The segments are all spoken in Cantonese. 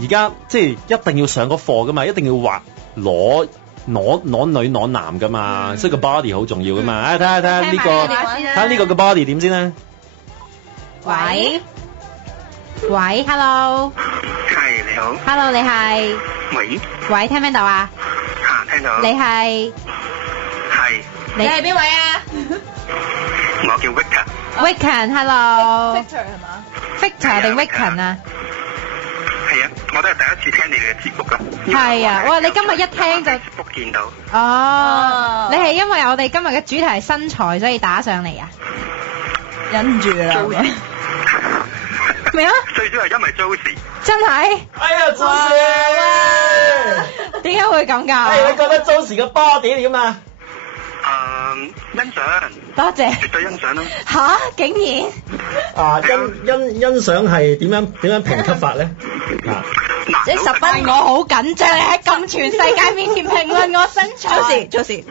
而家即係一定要上個課噶嘛，一定要畫攞女攞男噶嘛，所以個 body 好重要噶嘛。睇下呢個，睇下呢個嘅 body 點先咧。喂 ，hello，係你好 ，hello， 你係，喂，聽唔聽到啊？聽到。你係，你係邊位啊？我叫 Victor。Victor，hello。Victor 係嘛 ？Victor 定 Victor 啊？係啊，我都係第一次聽你嘅節目㗎。係啊，哇！你今日一聽就見到。哦，你係因為我哋今日嘅主題係身材，所以打上嚟啊？忍住啦。咩啊？最主要係因為 Josie。真係？哎呀 ，Josie！點解會咁㗎？你覺得 Josie 嘅 body 點啊？欣賞。多謝。絕對欣賞咯。吓？竟然？欣賞係點樣評級法咧？即係10分，我好緊張，你喺咁全世界面前評論我身材。Josie，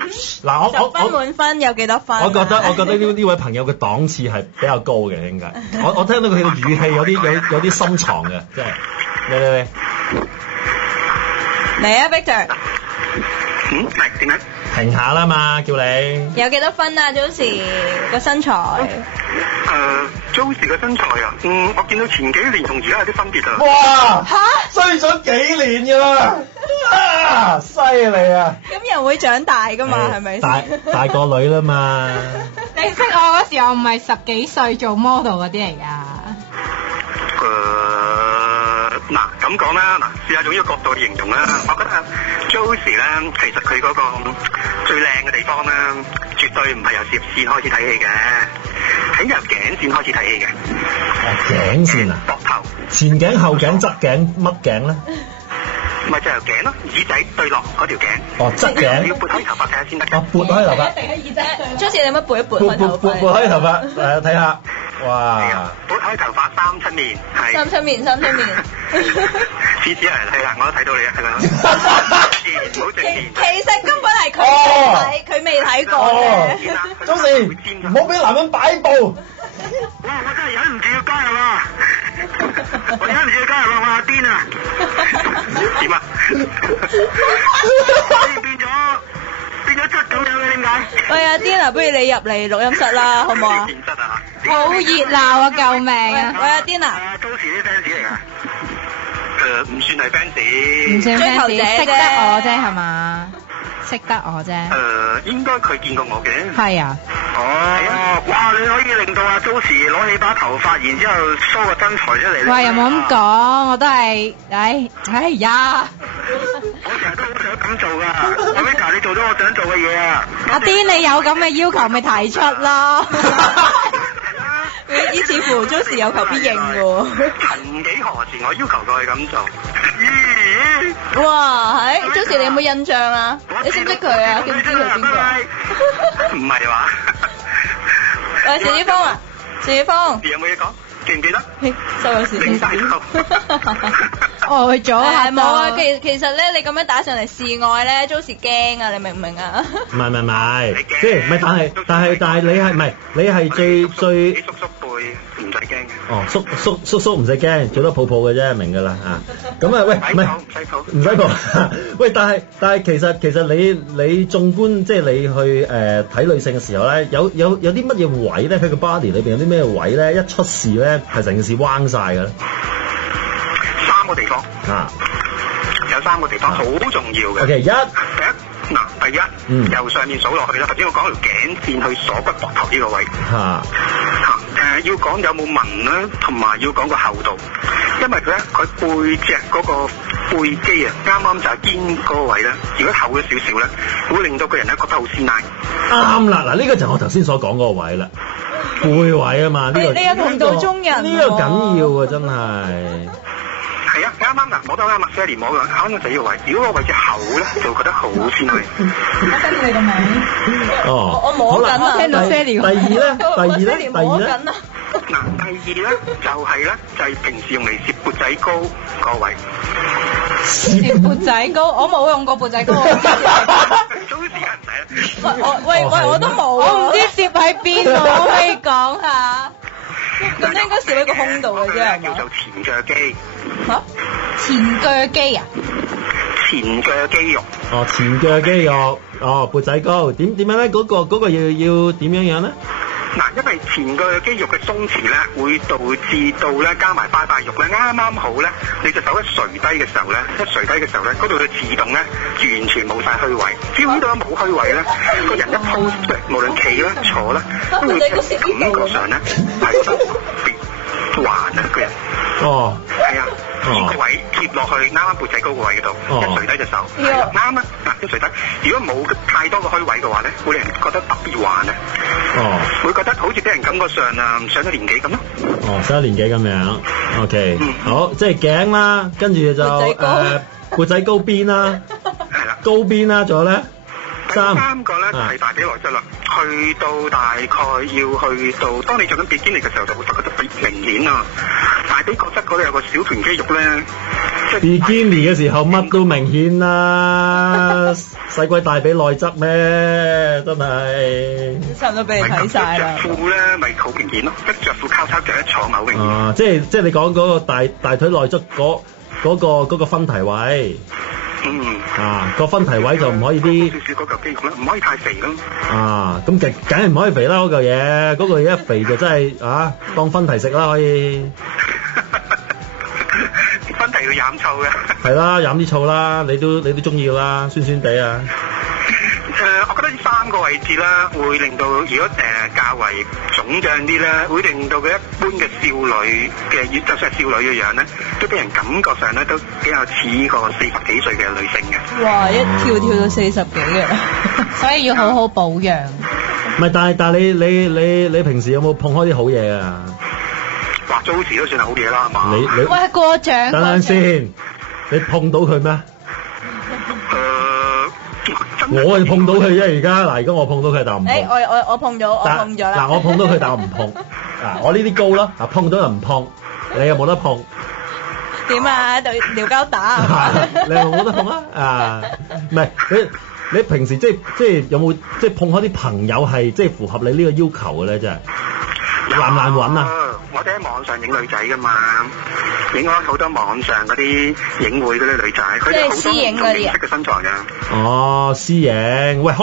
嗱10分滿分有幾多分？我覺得呢位朋友嘅檔次係比較高嘅，應該。我聽到佢嘅語氣有啲深藏嘅，即係嚟啊 ，Victor。係點樣？停下啦嘛，叫你。有幾多分啊 ，Josie 個身材？Josie 嘅身材啊，我見到前幾年同而家有啲分別啊。哇！衰咗幾年㗎啦！犀利啊！咁人會長大㗎嘛，係咪？大個女啦嘛。你識我嗰時候唔係10幾歲做 model 嗰啲嚟㗎。嗱咁講啦，試下用呢個角度去形容啦。我覺得 Josie 咧，其實佢嗰個最靚嘅地方咧，絕對唔係由攝線開始睇戲嘅，係由頸線開始睇戲嘅。頸線啊？膊頭。前頸、後頸、側頸、乜頸咧？咪就由頸咯，耳仔對落嗰條頸。哦，側頸。你要撥開頭髮睇下先得。哦，撥開頭髮。Josie 你有乜撥一撥開頭髮？撥開頭髮，睇下。哇！撥開頭髮三七面，係。三七面。次係啦，我都睇到你啊，係啦。唔好正面。其實根本係佢未睇過嘅。Josie，唔好俾男人擺布。哇！我真係忍唔住要加入啊！我忍唔住要加入啊！我阿癲啊！點啊？變咗質咁樣嘅點解？喂阿癲啊，不如你入嚟錄音室啦，好唔好啊？好熱鬧啊！救命啊！喂阿癲啊！Josie 啲 fans 嚟㗎。唔算係 fans。唔算 fans，識得我啫係嘛？識得我啫。應該佢見過我嘅。係啊。哦，哇！你可以令到阿 Josie 攞起把頭髮，然之後 show 個身材出嚟。喂，又冇咁講，我都係，哎呀！我成日都好想咁做㗎。阿 Vika，你做咗我想做嘅嘢啊！阿癲，你有咁嘅要求咪提出咯？於是乎 Josie 有求必應喎。曾幾何時我要求過佢咁做？哇！係 Josie 你有冇印象啊？你識唔識佢啊？記唔知佢邊個？唔係話。喂，謝子峰啊，謝子峰。有冇嘢講？記唔記得？收咗線。領曬頭。呆咗係冇啊！其實咧，你咁樣打上嚟示愛咧 ，Josie 驚啊！你明唔明啊？唔係，即係唔係？但係你係最。叔叔輩唔使驚嘅。哦，叔叔唔使驚，最多抱抱嘅啫，明㗎啦啊！咁啊，喂，唔使抱。喂，但係其實你縱觀即係你去睇女性嘅時候咧，有啲乜嘢位咧？佢個 body 裏邊有啲咩位咧？一出事咧，係成件事彎晒嘅咧。3個地方。有3個地方好重要嘅。OK，第一，由上面數落去啦。頭先我講條頸線去鎖骨膊頭呢個位。要講有冇紋啦，同埋要講個厚度，因為佢背脊嗰個背肌啊，啱啱就係肩嗰個位咧。如果厚咗少少咧，會令到個人咧覺得好鮮奶。啱啦，嗱呢個就係我頭先所講嗰個位啦，背位啊嘛，呢個你有同道中人，呢個緊要啊，真係。係啊，啱嗱，摸到啱啊 ，Sally 摸嘅，啱啱就呢個位。如果個位置厚咧，就覺得好鮮奶。我跟你個名。哦，我摸緊啊，聽到 Sally。第二咧。嗱，第二咧就係平時用嚟攝缽仔糕個位。攝缽仔糕，我冇用過缽仔糕。早時間唔使啦。我都冇。我唔知攝喺邊喎，可唔可以講下？咁應該少喺個胸度嘅啫係嘛？叫做前鋸肌。嚇？前腳肌啊？前鋸肌肉。哦，前腳肌肉，哦，缽仔糕，點樣咧？嗰個要點樣咧？嗱，因為前鋸肌肉嘅鬆弛咧，會導致到咧加埋拜拜肉咧，啱啱好咧，你隻手一垂低嘅時候咧，嗰度就自動咧完全冇晒虛位。只要呢度冇虛位咧，個人一鋪即係無論企啦坐啦，都會感覺上咧係覺得特別橫啊個人。哦。係啊。呢個位貼落去啱啱缽仔糕個位嗰度，一垂低隻手，啱啊！嗱，一垂低，如果冇太多個虛位嘅話咧，會令人覺得特別橫啊！哦，會覺得好似俾人感覺上上咗年紀咁咯。哦，上咗年紀咁樣 ，OK，好，即係頸啦，跟住就缽仔糕邊啦，係啦，高邊啦，仲有咧第三個咧就係大髀內側啦，去到大概要去到，當你做緊比基尼嘅時候就會覺得特別明顯啊！大髀角質嗰度有個小團肌肉咧，比基尼嘅時候乜都明顯啦，使鬼大髀內側咩？真係差唔多俾你睇晒啦。着褲咧咪好明顯咯，一着褲交叉腳一坐咪好明顯。啊，即係你講嗰個大腿內側嗰個分題位。啊，個分題位就唔可以啲少少嗰嚿肌肉啦，唔可以太肥咯。啊，咁梗係唔可以肥啦嗰嚿嘢，嗰嚿嘢一肥就真係當分題食啦可以。分題要飲醋嘅。係啦，飲啲醋啦，你都中意啦，酸酸地啊。我覺得呢三個位置啦，會令到如果較為腫脹啲咧，會令到佢一般嘅少女嘅，就算係少女嘅樣咧，都俾人感覺上咧都比較似個40幾歲嘅女性嘅。哇！一跳到40幾嘅，所以要好好保養。唔係，但係你平時有冇碰開啲好嘢啊？哇，Josie都算係好嘢啦，係嘛？你喂，過獎。等陣先，你碰到佢咩？我係碰到佢啫，而家我碰到佢，但我唔碰。我碰咗啦。嗱，我碰到佢，但我唔碰。我呢啲高咯，碰到就唔碰。你又冇得碰。點啊？對撩交打你又冇得碰啊？唔係你平時即係有冇即係碰開啲朋友係即係符合你呢個要求嘅咧？真係難唔難揾啊？我哋喺網上影女仔㗎嘛，影開好多網上嗰啲影會嗰啲女仔，佢哋好多唔同形式嘅身材㗎。哦，私影，喂，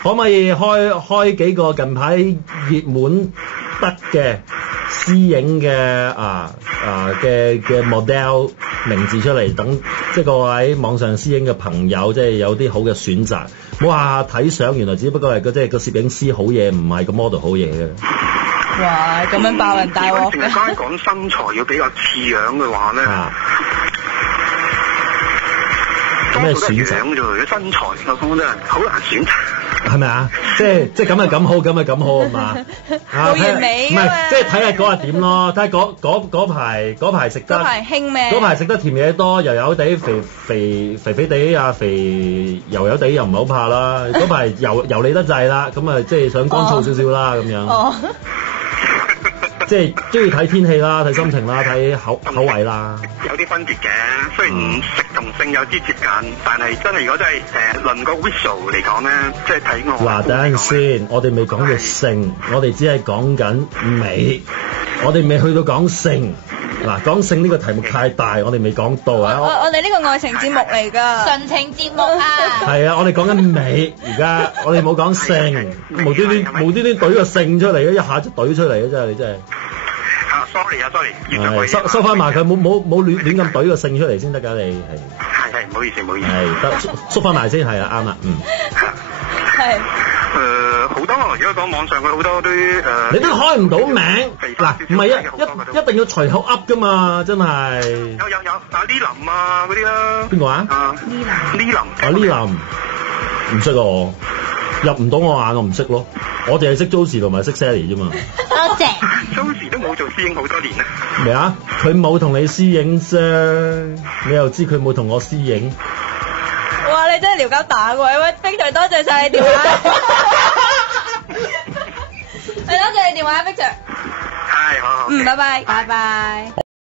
可唔可以開幾個近排熱門得嘅私影嘅嘅 model 名字出嚟，等即係各位網上私影嘅朋友，即係有啲好嘅選擇。唔好話睇相，原來只不過係即係個攝影師好嘢，唔係個 model 好嘢嘅。哇！咁樣爆人大鑊。如果淨係講身材要比較似樣嘅話咧，咩選擇？樣啫喎，身材我講真係好難選擇。係咪啊？即係咁係咁好，咁係咁好啊嘛？好完美㗎嘛？唔係，即係睇下嗰日點咯，睇下嗰排食得。嗰排興咩？嗰排食得甜嘢多，油油地肥地啊，肥油油地又唔係好怕啦。嗰排油膩得滯啦，咁啊即係想乾燥少少啦咁樣。哦。即係都要睇天氣啦，睇心情啦，睇口味啦。有啲分別嘅，雖然食同性有啲接近，但係真係如果真係論個 visual 嚟講咧，即係睇我。嗱，等陣先，我哋未講到性，我哋只係講緊美，我哋未去到講性。嗱，講性呢個題目太大，我哋未講到啊！我哋呢個愛情節目嚟㗎，純情節目啊！係啊，我哋講緊美，而家我哋冇講性，無端端懟個性出嚟，一下就懟出嚟嘅真係，你真係。sorry，收翻埋佢，冇亂咁懟個性出嚟先得㗎，你係唔好意思。係得縮翻埋先，係啊，啱啦，係。好多如果講網上佢好多啲你都開唔到名嗱，唔係一定要隨口噏㗎嘛，真係。有Lilin 啊嗰啲啦。邊個啊？Lilin 唔識啊我，入唔到我眼我唔識咯，我淨係識 Josie 同埋識 Sally 啫嘛。多謝。Josie 都冇做私影好多年啦。咩啊？佢冇同你私影啫，你又知佢冇同我私影。哇！你真係撩交打喎，喂，Victor，多謝晒你電話。係多謝你電話，Victor。係好。拜拜。拜拜。